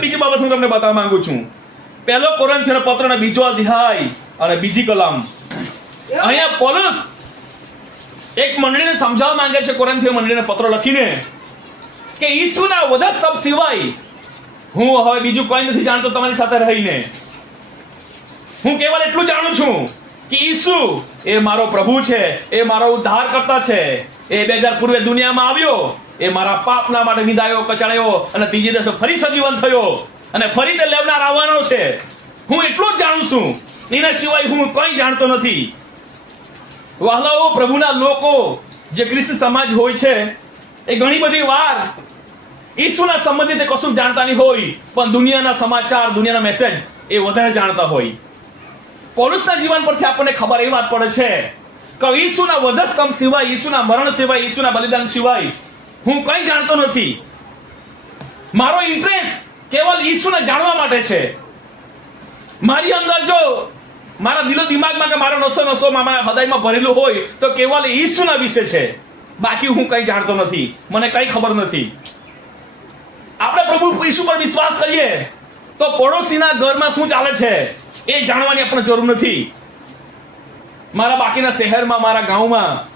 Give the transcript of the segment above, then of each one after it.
બીજી બાબત હું તમને બતાવવા માંગુ છું. પહેલો કોરિન્થીયનો પત્રનો બીજો અધ્યાય અને બીજી કલમ. અહીંયા પોલસ એક મંડળીને સમજાવવા માંગે છે કોરિન્થીય મંડળીને પત્ર લખીને કે ઈસુના વધસ્તંભ સિવાય હું હવે બીજું કોઈ નથી જાણતો તમારી સાથે રહીને. હું કેવલ એટલું જાણું છું કે ઈસુ એ મારો પ્રભુ છે એ મારો ઉદ્ધાર કરતા છે. એ બે હજાર પૂર્વે દુનિયામાં આવ્યો એ મારા પાપના માટે નિંદાયો કચડાયો અને ત્રીજે દિવસે ફરી સજીવન થયો. અને ફરી તે લેવનાર આવવાનો છે. હું એટલું જ જાણું છું. એના સિવાય હું કંઈ જાણતો નથી. વહાલાઓ, પ્રભુના લોકો, જે ખ્રિસ્ત સમાજ હોય છે, એ ઘણી બધી વાર ઈસુના સંબંધિત કશું જાણતા નહીં હોય, પણ દુનિયાના સમાચાર, દુનિયાના મેસેજ એ વધારે જાણતા હોય. પોલુસના જીવન પરથી આપણને ખબર એ વાત પડે છે કે ઈસુના વધસ્તંભ સિવાય, ઈસુના મરણ સિવાય, ઈસુના બલિદાન સિવાય હું કંઈ જાણતો નથી. મારો ઇન્ટરેસ્ટ કેવલ ઈસુને જાણવા માટે છે. મારી અંદર જો મારા દિલો દિમાગમાં કે મારો નસો નસો મારા હૃદયમાં ભરેલું હોય, તો કેવલ ઈસુના વિશે છે. બાકી હું કંઈ જાણતો નથી. મને કંઈ ખબર નથી. આપણે પ્રભુ ઈસુ પર વિશ્વાસ કરીએ, તો પડોશીના ઘરમાં શું ચાલે છે, એ જાણવાની આપણે જરૂર નથી. મારા બાકીના શહેરમાં, મારા ગામમાં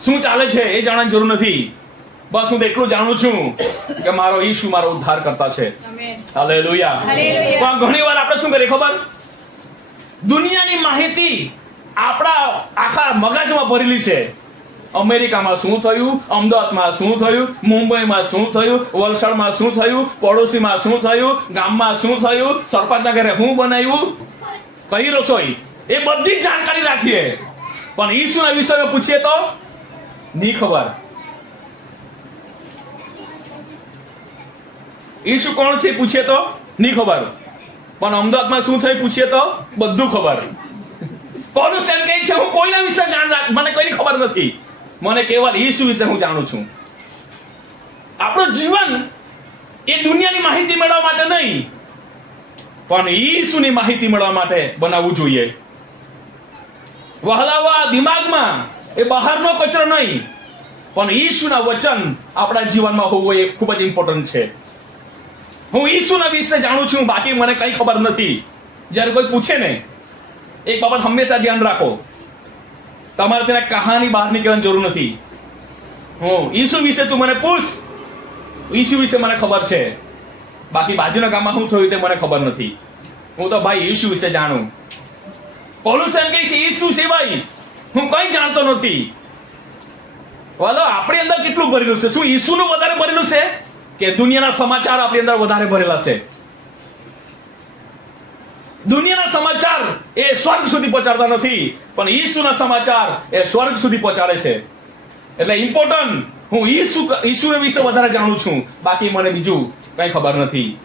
શું ચાલે છે, એ જાણવાની જરૂર નથી. બસ હું તો એટલું જાણું છું કે મારો ઈશુ મારો ઉદ્ધાર કરતા છે. હાલેલુયા. પણ ઘણી વાર આપણે શું કરીએ ખબર? દુનિયાની માહિતી આપણા આખા મગજમાં ભરેલી છે. અમેરિકામાં શું થયું? અમદાવાદમાં શું થયું? મુંબઈમાં શું થયું? વલસાડમાં શું થયું? પડોશીમાં શું થયું? ગામમાં શું થયું? સરપંચના ઘરે શું બનાવ્યું? કઈ રસોઈ? એ બધી જ જાણકારી રાખીએ. પણ ઈશુના વિષયમાં પૂછીએ તો? નહીં ખબર. ઈસુ કોણ છે પૂછીએ તો? નહીં ખબર. પણ અમદાવાદમાં શું થયું પૂછીએ તો? બધું ખબર. કોનું એમ કહે છે? હું કોઈના વિશે જાણ મને કોઈની ખબર નથી. મને કેવલ ઈશુ વિશે હું જાણું છું. આપણું જીવન એ દુનિયાની માહિતી મેળવવા માટે નહીં, પણ ઈસુની માહિતી મેળવવા માટે બનાવવું જોઈએ. વહલાવા દિમાગમાં એ બહારનો કચરો નહીં, પણ ઈસુના વચન આપણા જીવનમાં હોવું એ ખૂબ જ ઇમ્પોર્ટન્ટ છે. હું ઈસુના વિશે જાણું છું, બાકી મને કઈ ખબર નથી. જ્યારે કોઈ પૂછે ને, એક બાબત હંમેશા ધ્યાન રાખો. તમારે તેના કહાની બહાર નીકળવાની જરૂર નથી. હું ઈસુ વિશે તું મને પૂછ. ઈસુ વિશે મને ખબર છે. બાકી બાજુના ગામમાં શું થયું તે મને ખબર નથી. હું તો ભાઈ ઈસુ વિશે જાણું. પોલુસ એમ કહે છે, ઈસુ સિવાય હું કઈ જાણતો નથી. વાલો આપણી અંદર કેટલું ભરેલું છે? શું ઈસુનું વધારે ભરેલું છે? કે દુનિયાના સમાચાર આપણી અંદર વધારે ભરેલા છે. દુનિયાના સમાચાર એ સ્વર્ગ સુધી પહોંચાડતા નથી, પણ ઈસુના સમાચાર એ સ્વર્ગ સુધી પહોંચાડે છે. એટલે ઇમ્પોર્ટન્ટ હું ઈસુ ઈસુ વિશે વધારે જાણું છું. બાકી મને બીજું કઈ ખબર નથી.